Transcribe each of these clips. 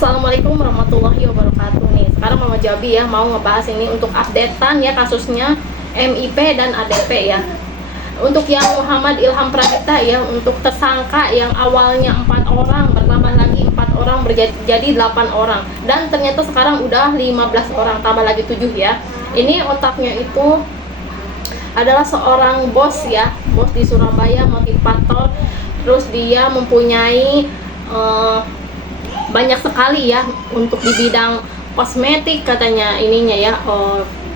Assalamualaikum warahmatullahi wabarakatuh. Nih, sekarang Mama Jabi ya mau ngebahas ini untuk updatean ya kasusnya MIP dan ADP ya. Untuk yang Muhammad Ilham Pradipta ya, untuk tersangka yang awalnya 4 orang bertambah lagi 4 orang jadi 8 orang, dan ternyata sekarang udah 15 orang tambah lagi 7 ya. Ini otaknya itu adalah seorang bos ya, bos di Surabaya, motivator. Terus dia mempunyai banyak sekali ya untuk di bidang kosmetik katanya ininya ya,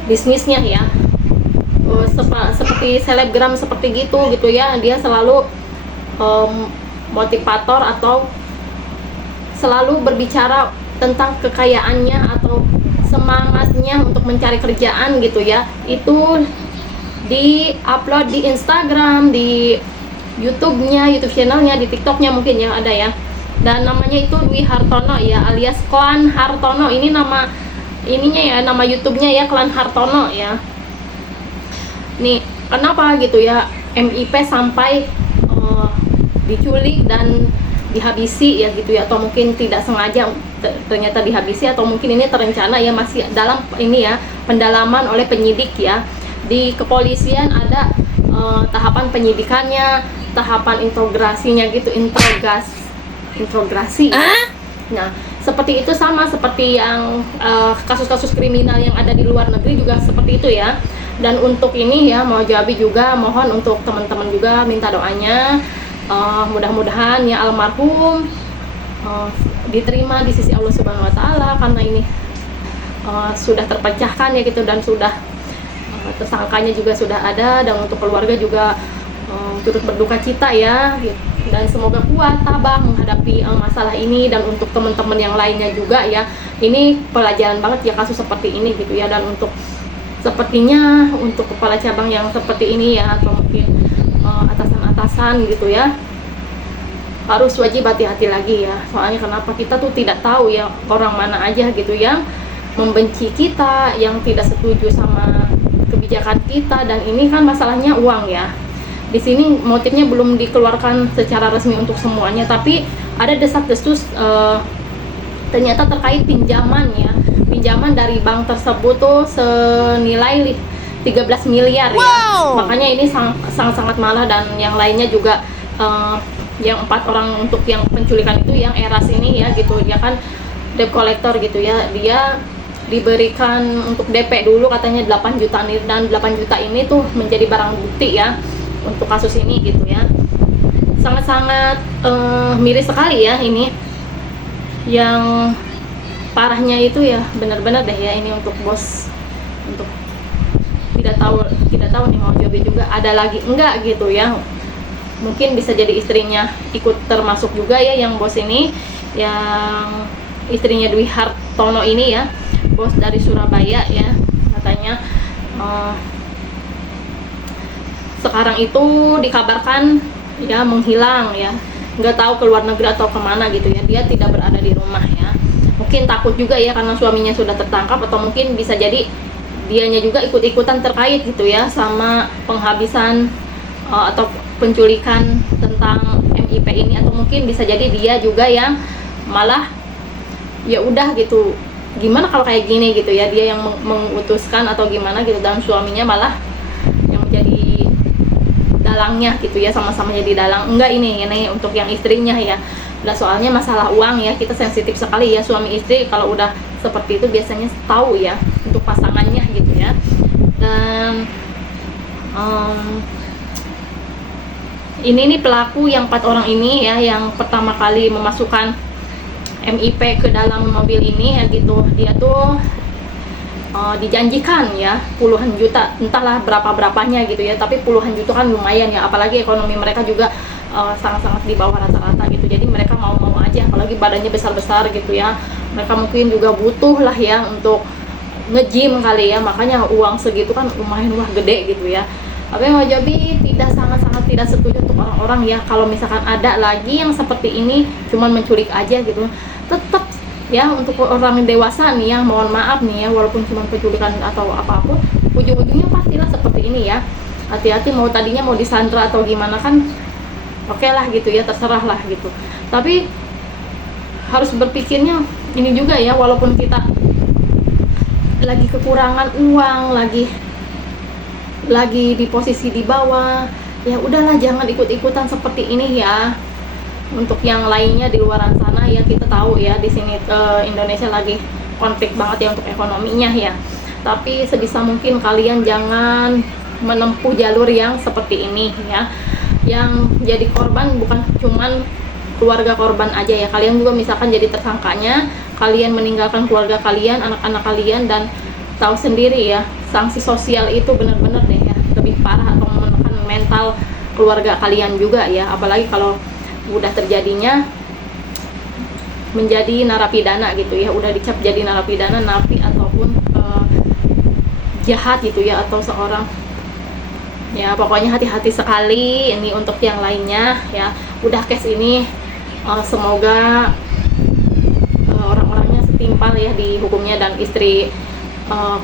bisnisnya ya, seperti selebgram seperti gitu ya. Dia selalu motivator atau selalu berbicara tentang kekayaannya atau semangatnya untuk mencari kerjaan gitu ya. Itu di upload di Instagram, di YouTube-nya, YouTube channelnya, di TikTok-nya mungkin ya ada ya. Dan namanya itu Dwi Hartono ya, alias Klan Hartono. Ini nama ininya ya, nama YouTube-nya ya, Klan Hartono ya. Nih, kenapa gitu ya MIP sampai diculik dan dihabisi ya gitu ya, atau mungkin tidak sengaja ternyata dihabisi, atau mungkin ini terencana ya, masih dalam ini ya pendalaman oleh penyidik ya. Di kepolisian ada tahapan penyidikannya, tahapan integrasinya gitu, integrasi. Nah, seperti itu, sama seperti yang kasus-kasus kriminal yang ada di luar negeri juga seperti itu ya. Dan untuk ini ya, mau Jabi juga mohon untuk teman-teman juga minta doanya, mudah-mudahan ya almarhum diterima di sisi Allah Subhanahu Wa Taala, karena ini sudah terpecahkan ya gitu, dan sudah tersangkanya juga sudah ada, dan untuk keluarga juga turut berduka cita ya gitu. Dan semoga kuat tabah menghadapi masalah ini. Dan untuk teman-teman yang lainnya juga ya, ini pelajaran banget ya kasus seperti ini gitu ya. Dan untuk sepertinya untuk kepala cabang yang seperti ini ya, atau mungkin atasan-atasan gitu ya, harus wajib hati-hati lagi ya. Soalnya kenapa, kita tuh tidak tahu ya orang mana aja gitu yang membenci kita, yang tidak setuju sama kebijakan kita. Dan ini kan masalahnya uang ya. Di sini motifnya belum dikeluarkan secara resmi untuk semuanya, tapi ada desas-desus ternyata terkait pinjaman ya, pinjaman dari bank tersebut tuh senilai 13 miliar ya. Makanya ini sangat mahal. Dan yang lainnya juga yang 4 orang untuk yang penculikan itu, yang Eras ini ya gitu, dia kan debt collector gitu ya. Dia diberikan untuk DP dulu katanya 8 juta nih, dan 8 juta ini tuh menjadi barang bukti ya untuk kasus ini gitu ya. Sangat-sangat miris sekali ya ini. Yang parahnya itu ya benar-benar deh ya, ini untuk bos, untuk tidak tahu nih mau Jabi juga ada lagi enggak gitu ya. Mungkin bisa jadi istrinya ikut termasuk juga ya, yang bos ini, yang istrinya Dwi Hartono ini ya, bos dari Surabaya ya, katanya sekarang itu dikabarkan ya menghilang ya, nggak tahu ke luar negeri atau kemana gitu ya. Dia tidak berada di rumah ya, mungkin takut juga ya karena suaminya sudah tertangkap, atau mungkin bisa jadi dianya juga ikut-ikutan terkait gitu ya sama penghabisan atau penculikan tentang MIP ini. Atau mungkin bisa jadi dia juga yang malah ya udah gitu, gimana kalau kayak gini gitu ya, dia yang mengutuskan atau gimana gitu, dan suaminya malah yang menjadi dalangnya gitu ya, sama-sama jadi dalang. Enggak, ini untuk yang istrinya ya. Nah, soalnya masalah uang ya, kita sensitif sekali ya, suami istri kalau udah seperti itu biasanya tahu ya untuk pasangannya gitu ya. Dan ini nih pelaku yang 4 orang ini ya, yang pertama kali memasukkan MIP ke dalam mobil ini ya gitu, dia tuh dijanjikan ya puluhan juta, entahlah berapanya gitu ya, tapi puluhan juta kan lumayan ya, apalagi ekonomi mereka juga sangat-sangat di bawah rata-rata gitu. Jadi mereka mau-mau aja, apalagi badannya besar-besar gitu ya. Mereka mungkin juga butuh lah ya untuk nge-gym kali ya, makanya uang segitu kan lumayan, wah gede gitu ya. Tapi Mau Jabi sangat-sangat tidak setuju untuk orang-orang ya, kalau misalkan ada lagi yang seperti ini cuman menculik aja gitu. Tetap ya untuk orang dewasa nih ya, mohon maaf nih ya, walaupun cuma penculikan atau apapun, ujung-ujungnya pastilah seperti ini ya. Hati-hati, mau tadinya mau disandra atau gimana kan oke lah gitu ya, terserah lah gitu. Tapi harus berpikirnya ini juga ya, walaupun kita lagi kekurangan uang, lagi di posisi di bawah, ya udahlah jangan ikut-ikutan seperti ini ya. Untuk yang lainnya di luar sana ya, kita tahu ya di sini Indonesia lagi konflik banget ya untuk ekonominya ya. Tapi sebisa mungkin kalian jangan menempuh jalur yang seperti ini ya. Yang jadi korban bukan cuman keluarga korban aja ya, kalian juga misalkan jadi tersangkanya, kalian meninggalkan keluarga kalian, anak-anak kalian, dan tahu sendiri ya, sanksi sosial itu benar-benar deh ya, lebih parah atau menekan mental keluarga kalian juga ya. Apalagi kalau udah terjadinya menjadi narapidana gitu ya, udah dicap jadi narapidana, napi ataupun jahat gitu ya, atau seorang ya, pokoknya hati-hati sekali ini untuk yang lainnya ya. Udah case ini semoga orang-orangnya setimpal ya dihukumnya, dan istri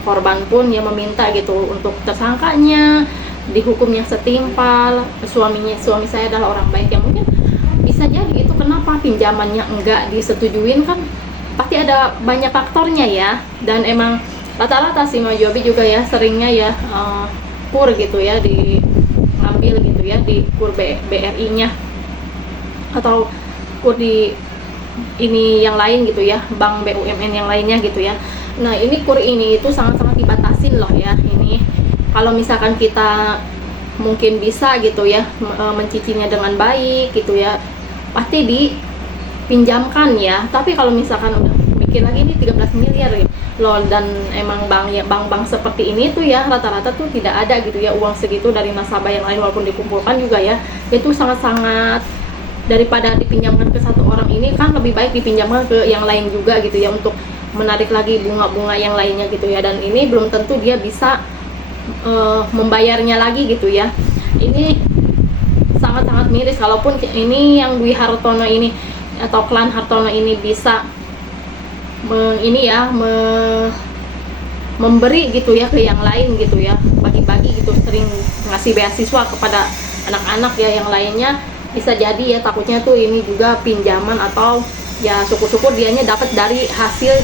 korban pun ya meminta gitu untuk tersangkanya dihukum yang setimpal. Suami saya adalah orang baik, yang mungkin bisa jadi itu kenapa pinjamannya enggak disetujuin, kan pasti ada banyak faktornya ya. Dan emang rata-rata si Majobi juga ya seringnya ya kur gitu ya, diambil gitu ya di kur BRI nya atau kur di ini yang lain gitu ya, bank BUMN yang lainnya gitu ya. Nah ini kur ini itu sangat-sangat dibatasin loh ya. Ini kalau misalkan kita mungkin bisa gitu ya mencicilnya dengan baik gitu ya, pasti dipinjamkan ya. Tapi kalau misalkan udah mikir lagi, ini 13 miliar ya loh, dan emang bank seperti ini tuh ya rata-rata tuh tidak ada gitu ya uang segitu dari nasabah yang lain, walaupun dikumpulkan juga ya, itu sangat-sangat, daripada dipinjamkan ke satu orang ini kan lebih baik dipinjamkan ke yang lain juga gitu ya, untuk menarik lagi bunga-bunga yang lainnya gitu ya. Dan ini belum tentu dia bisa membayarnya lagi gitu ya. Ini sangat-sangat miris. Kalaupun ini yang Dwi Hartono ini atau klan Hartono ini bisa memberi gitu ya ke yang lain gitu ya, bagi-bagi gitu, sering ngasih beasiswa kepada anak-anak ya yang lainnya, bisa jadi ya takutnya tuh ini juga pinjaman, atau ya syukur-syukur dianya dapat dari hasil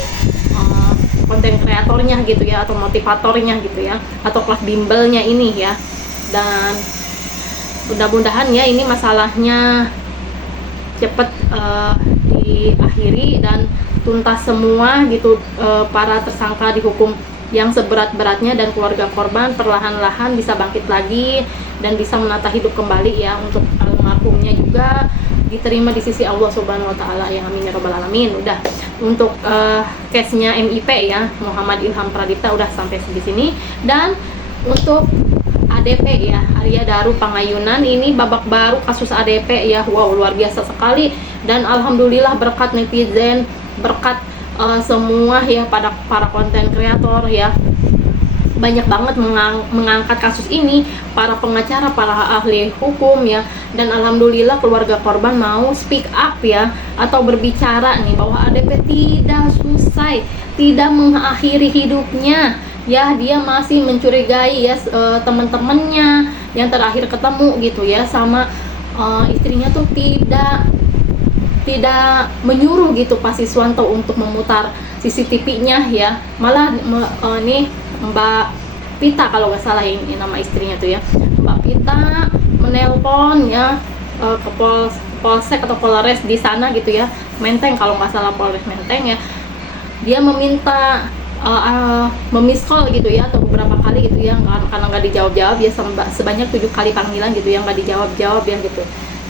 konten kreatornya gitu ya, atau motivatornya gitu ya, atau kelas bimbelnya ini ya. Dan mudah-mudahan ya ini masalahnya cepet diakhiri dan tuntas semua gitu, para tersangka dihukum yang seberat-beratnya, dan keluarga korban perlahan-lahan bisa bangkit lagi dan bisa menata hidup kembali ya. Untuk almarhumnya juga diterima di sisi Allah Subhanahu wa taala ya, amin ya rabbal alamin. Udah untuk case-nya MIP ya, Muhammad Ilham Pradipta udah sampai di sini. Dan untuk ADP ya, Arya Daru Pangayunan, ini babak baru kasus ADP ya. Wow, luar biasa sekali, dan alhamdulillah berkat netizen, berkat semua ya pada para konten kreator ya, banyak banget mengangkat kasus ini, para pengacara, para ahli hukum ya. Dan alhamdulillah keluarga korban mau speak up ya, atau berbicara nih bahwa ADP tidak selesai, tidak mengakhiri hidupnya ya. Dia masih mencurigai ya teman-temannya yang terakhir ketemu gitu ya sama istrinya tuh tidak menyuruh gitu Pak Siswanto untuk memutar CCTV-nya ya. Malah ini Mbak Pita kalau nggak salah ini nama istrinya tuh ya, Mbak Pita menelpon ya ke Polsek atau Polres di sana gitu ya, Menteng kalau nggak salah, Polres Menteng ya. Dia meminta memiskol gitu ya, atau beberapa kali gitu ya, karena nggak dijawab-jawab ya, sebanyak 7 kali panggilan gitu yang nggak dijawab-jawab ya gitu.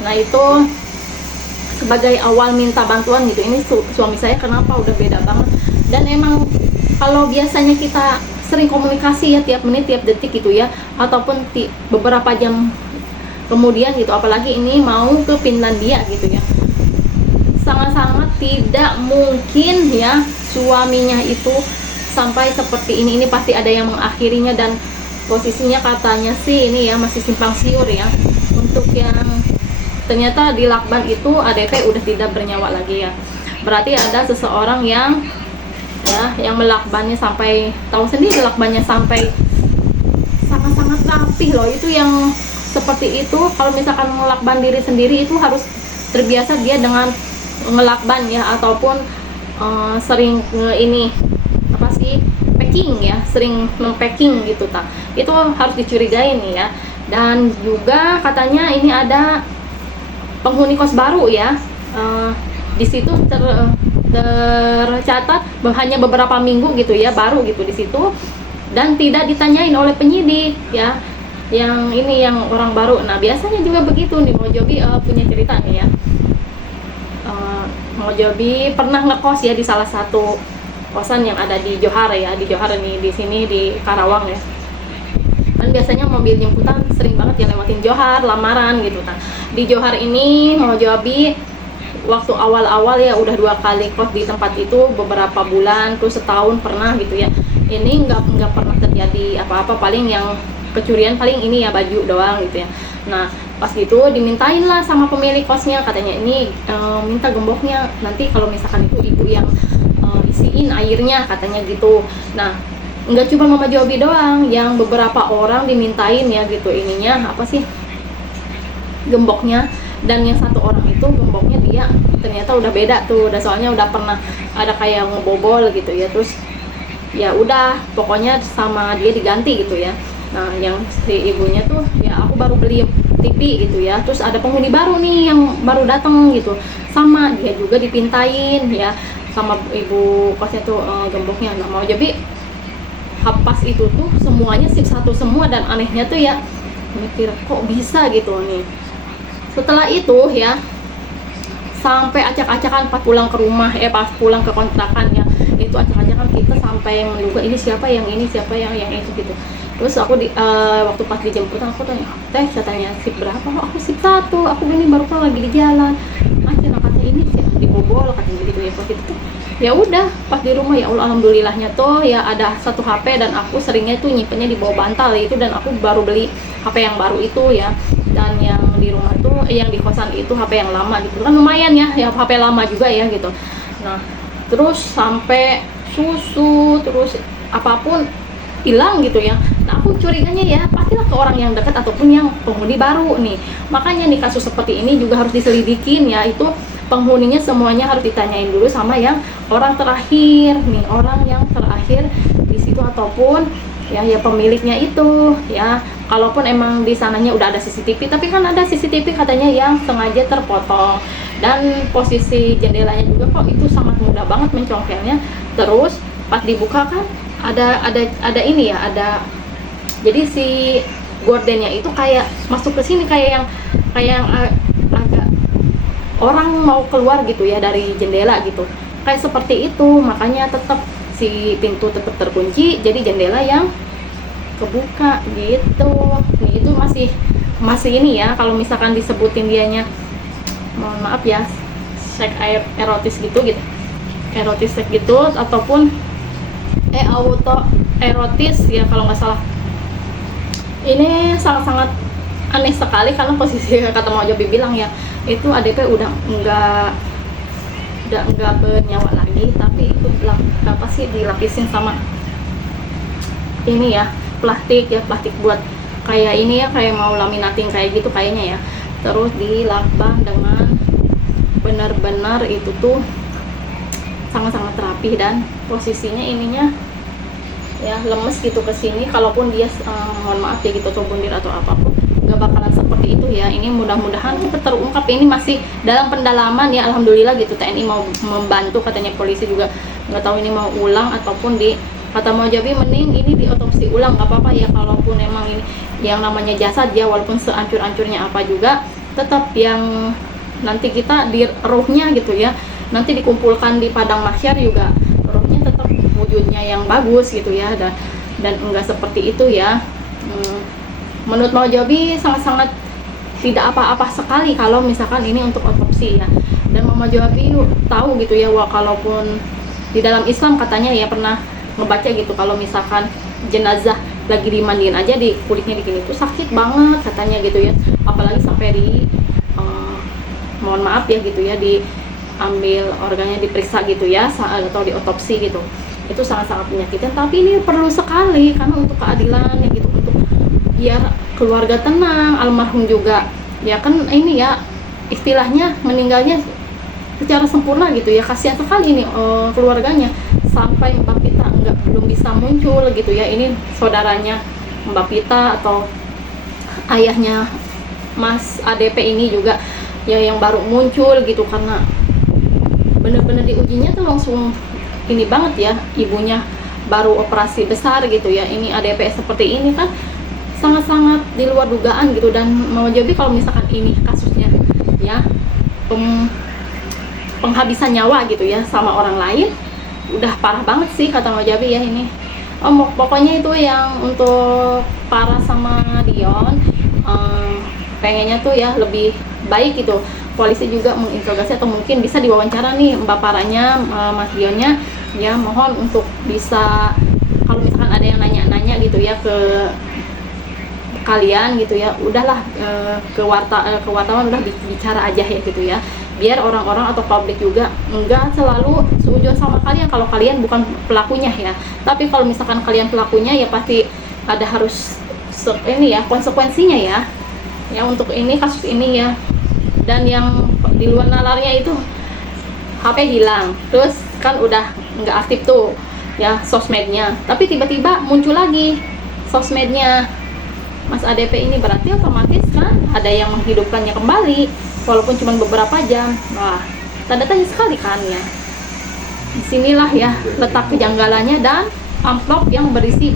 Nah itu sebagai awal minta bantuan gitu. Ini suami saya kenapa udah beda banget. Dan emang kalau biasanya kita sering komunikasi ya, tiap menit tiap detik gitu ya, ataupun beberapa jam kemudian gitu, apalagi ini mau ke Finlandia gitu ya, sangat-sangat tidak mungkin ya suaminya itu sampai seperti ini. Ini pasti ada yang mengakhirinya, dan posisinya katanya sih ini ya masih simpang siur ya. Untuk yang ternyata di lakban itu ADP udah tidak bernyawa lagi ya, berarti ada seseorang yang melakbannya sampai, tahu sendiri lakbannya sampai sangat-sangat rapih loh. Itu yang seperti itu, kalau misalkan melakban diri sendiri itu harus terbiasa dia dengan ngelakban ya, ataupun sering ini apa sih, packing ya, sering mempacking gitu ta. Itu harus dicurigai nih ya. Dan juga katanya ini ada penghuni kos baru ya. Di situ tercatat hanya beberapa minggu gitu ya, baru gitu di situ, dan tidak ditanyain oleh penyidik ya. Yang ini yang orang baru. Nah biasanya juga begitu nih. Mojobi punya cerita nih ya. Mojobi pernah ngekos ya di salah satu kosan yang ada di Johar ya, di Johar nih, di sini di Karawang ya. Kan biasanya mobil jemputan sering banget ya lewatin Johar, lamaran gitu. Nah di Johar ini Mojobi waktu awal-awal ya udah 2 kali kos di tempat itu, beberapa bulan, terus setahun pernah gitu ya. Ini nggak pernah terjadi apa-apa, paling yang kecurian paling ini ya baju doang gitu ya. Nah pas gitu dimintain lah sama pemilik kosnya, katanya ini minta gemboknya nanti kalau misalkan itu ibu yang isiin airnya, katanya gitu. Nah nggak cuma Mama Jobi doang, yang beberapa orang dimintain ya gitu ininya apa sih, gemboknya. Dan yang satu orang itu gemboknya dia ternyata udah beda tuh, udah soalnya udah pernah ada kayak ngebobol gitu ya, terus ya udah pokoknya sama dia diganti gitu ya. Nah yang si ibunya tuh ya aku baru beli TV gitu ya, terus ada penghuni baru nih yang baru datang gitu, sama dia juga dipintain ya sama ibu kosnya tuh gemboknya. Nah mau jadi pas itu tuh semuanya sip satu semua, dan anehnya tuh ya mikir kok bisa gitu nih. Setelah itu ya sampai acak-acakan pas pulang ke rumah, pas pulang ke kontrakan ya, itu acak-acakan kita sampai menduga ini siapa yang ini, siapa yang itu gitu. Terus aku waktu pas dijemput aku tanya, teh katanya sip berapa? Oh, aku sip 1, aku ini baru pulang lagi di jalan. Akhirnya katanya ini sih dibobol katanya gitu ya. Pas itu ya udah pas di rumah ya Allah alhamdulillahnya tuh ya ada 1 HP, dan aku seringnya tuh nyimpennya di bawah bantal itu, dan aku baru beli HP yang baru itu ya. Dan yang di rumah tuh yang di kosan itu HP yang lama gitu kan, lumayan ya HP lama juga ya gitu. Nah terus sampai susu terus apapun hilang gitu ya. Nah aku curiganya ya pastilah ke orang yang dekat ataupun yang penghuni baru nih. Makanya nih kasus seperti ini juga harus diselidikin ya, itu penghuninya semuanya harus ditanyain dulu sama yang orang terakhir nih, orang yang terakhir di situ, ataupun ya pemiliknya itu ya. Kalaupun emang di sananya udah ada CCTV, tapi kan ada CCTV katanya yang sengaja terpotong, dan posisi jendelanya juga kok itu sangat mudah banget mencongkelnya. Terus pas dibuka kan ada ini ya, ada jadi si gordennya itu kayak masuk ke sini kayak yang agak orang mau keluar gitu ya dari jendela gitu, kayak seperti itu. Makanya tetap si pintu tetap terkunci, jadi jendela yang kebuka gitu. Nih itu masih ini ya, kalau misalkan disebutin dianya, mohon maaf ya, seks erotis gitu erotis seks gitu, ataupun auto erotis ya kalau nggak salah. Ini sangat-sangat aneh sekali, karena posisi kata Mau Jobi bilang ya, itu ADP udah nggak bernyawa lagi, tapi itu apa sih dilapisin sama ini ya, plastik buat kayak ini ya, kayak mau laminating kayak gitu kayaknya ya. Terus dilakban dengan benar-benar itu tuh sangat-sangat rapi, dan posisinya ininya ya lemes gitu ke sini. Kalaupun dia mohon maaf ya gitu bundir atau apapun, nggak bakalan seperti itu ya. Ini mudah-mudahan cepat terungkap. Ini masih dalam pendalaman ya, alhamdulillah gitu. TNI mau membantu, katanya polisi juga nggak tahu ini mau ulang ataupun kata Mau Jobi mending ini diotopsi ulang, nggak apa-apa ya. Kalaupun emang ini yang namanya jasad ya, walaupun seancur-ancurnya apa juga, tetap yang nanti kita di ruhnya gitu ya, nanti dikumpulkan di padang mahsyar juga, ruhnya tetap wujudnya yang bagus gitu ya, dan enggak seperti itu ya. Menurut Mau Jobi sangat-sangat tidak apa-apa sekali kalau misalkan ini untuk otopsi ya. Dan Mau Jobi tahu gitu ya, wah kalaupun di dalam Islam katanya ya pernah ngebaca gitu, kalau misalkan jenazah lagi dimandiin aja di kulitnya di itu sakit banget katanya gitu ya, apalagi sampai mohon maaf ya gitu ya, diambil organnya diperiksa gitu ya, atau diotopsi gitu, itu sangat-sangat menyakitkan. Tapi ini perlu sekali karena untuk keadilan ya gitu, untuk biar keluarga tenang, almarhum juga ya kan ini ya istilahnya meninggalnya secara sempurna gitu ya. Kasihan sekali nih keluarganya, sampai Mbak Pita belum bisa muncul gitu ya. Ini saudaranya Mbak Pita atau ayahnya Mas ADP ini juga ya yang baru muncul gitu, karena bener-bener diujinya tuh langsung ini banget ya, ibunya baru operasi besar gitu ya. Ini ADP seperti ini kan sangat-sangat di luar dugaan gitu. Dan mau jadi kalau misalkan ini kasusnya ya penghabisan nyawa gitu ya sama orang lain, udah parah banget sih kata Mojabi ya ini. Pokoknya itu yang untuk Farah sama Dion, pengennya tuh ya lebih baik gitu. Polisi juga menginterogasi atau mungkin bisa diwawancara nih Mbak Farahnya, Mas Dionnya ya. Mohon untuk bisa kalau misalkan ada yang nanya-nanya gitu ya ke kalian gitu ya, udahlah ke wartawan udah bicara aja ya gitu ya, biar orang-orang atau publik juga enggak selalu seujung sama kalian kalau kalian bukan pelakunya ya. Tapi kalau misalkan kalian pelakunya ya pasti ada harus ini ya konsekuensinya ya untuk ini kasus ini ya. Dan yang di luar nalarnya itu HP hilang, terus kan udah nggak aktif tuh ya sosmednya, tapi tiba-tiba muncul lagi sosmednya Mas ADP ini, berarti otomatis kan ada yang menghidupkannya kembali walaupun cuma beberapa jam. Wah, tanda tanya sekali kan ya. Disinilah ya letak kejanggalannya. Dan amplop yang berisi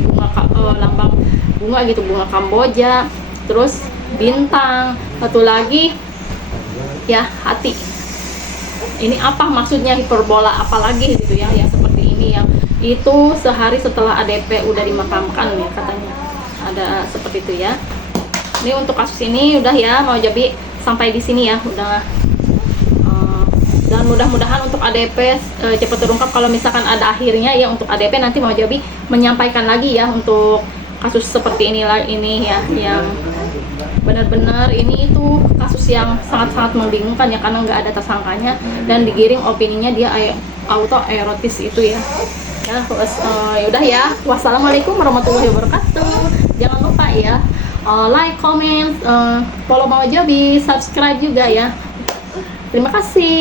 lambang bunga gitu, bunga Kamboja, terus bintang, satu lagi ya hati. Ini apa maksudnya, hiperbola apalagi gitu ya, yang seperti ini yang itu sehari setelah ADP udah dimakamkan ya katanya, ada seperti itu ya. Ini untuk kasus ini udah ya, mau jadi sampai di sini ya udah. Dan mudah-mudahan untuk ADP cepat terungkap. Kalau misalkan ada akhirnya ya untuk ADP, nanti mau jadi menyampaikan lagi ya untuk kasus seperti ini ya, yang benar-benar ini itu kasus yang sangat-sangat membingungkan ya, karena nggak ada tersangkanya dan digiring opininya dia autoerotis itu ya. Yaudah ya, wassalamualaikum warahmatullahi wabarakatuh. Jangan lupa ya like, comment, follow Mama Jobi, subscribe juga ya. Terima kasih.